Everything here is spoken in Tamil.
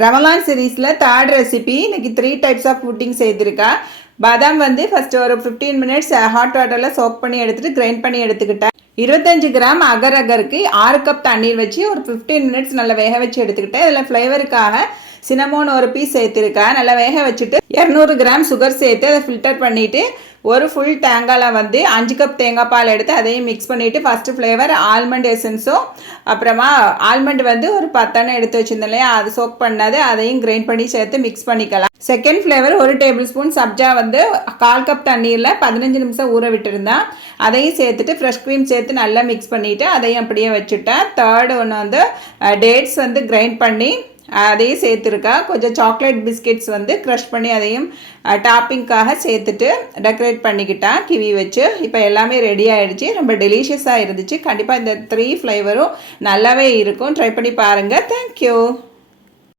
ரமலான் சீரீஸில் தேர்ட் ரெசிபி இன்றைக்கி 3 டைப்ஸ் ஆஃப் புட்டிங் செய்திருக்கா. பாதாம் வந்து ஃபஸ்ட்டு ஒரு 15 மினிட்ஸ் ஹாட் வாட்டரில் சோக் பண்ணி எடுத்துகிட்டு கிரைண்ட் பண்ணி எடுத்துக்கிட்டேன். 25 கிராம் அகர் அகருக்கு 6 கப் தண்ணீர் வச்சு ஒரு 15 மினிட்ஸ் நல்லா வேக வச்சு எடுத்துக்கிட்டேன். இதில் ஃப்ளேவருக்காக சினமோன் ஒரு பீஸ் சேர்த்துருக்கேன். நல்லா வேக வச்சுட்டு 200 கிராம் சுகர் சேர்த்து அதை ஃபில்டர் பண்ணிவிட்டு ஒரு ஃபுல் தேங்காயில் வந்து 5 கப் தேங்காய் பால் எடுத்து அதையும் மிக்ஸ் பண்ணிவிட்டு ஃபஸ்ட்டு ஃப்ளேவர் ஆல்மண்ட் எசன்ஸும் அப்புறமா ஆல்மண்ட் வந்து ஒரு 10 எடுத்து வச்சுருந்தேன் இல்லையா, அது சோக் பண்ணது அதையும் கிரைண்ட் பண்ணி சேர்த்து மிக்ஸ் பண்ணிக்கலாம். Second flavour 1 table spoon sabja வந்து 1/4 கப் தண்ணீரில் 15 நிமிஷம் ஊற விட்டுருந்தேன். அதையும் சேர்த்துட்டு ஃப்ரெஷ் க்ரீம் சேர்த்து நல்லா மிக்ஸ் பண்ணிவிட்டு அதையும் அப்படியே வச்சுட்டேன். தேர்டு ஒன்று வந்து டேட்ஸ் வந்து கிரைண்ட் பண்ணி அதையும் சேர்த்துருக்கா. கொஞ்சம் சாக்லேட் பிஸ்கெட்ஸ் வந்து க்ரஷ் பண்ணி அதையும் டாப்பிங்காக சேர்த்துட்டு டெக்கரேட் பண்ணிக்கிட்டேன் கிவி வச்சு. இப்போ எல்லாமே ரெடி ஆகிடுச்சு. ரொம்ப டெலிஷியஸாக இருந்துச்சு. கண்டிப்பாக இந்த 3 ஃப்ளேவரும் நல்லாவே இருக்கும். ட்ரை பண்ணி பாருங்கள். தேங்க்யூ.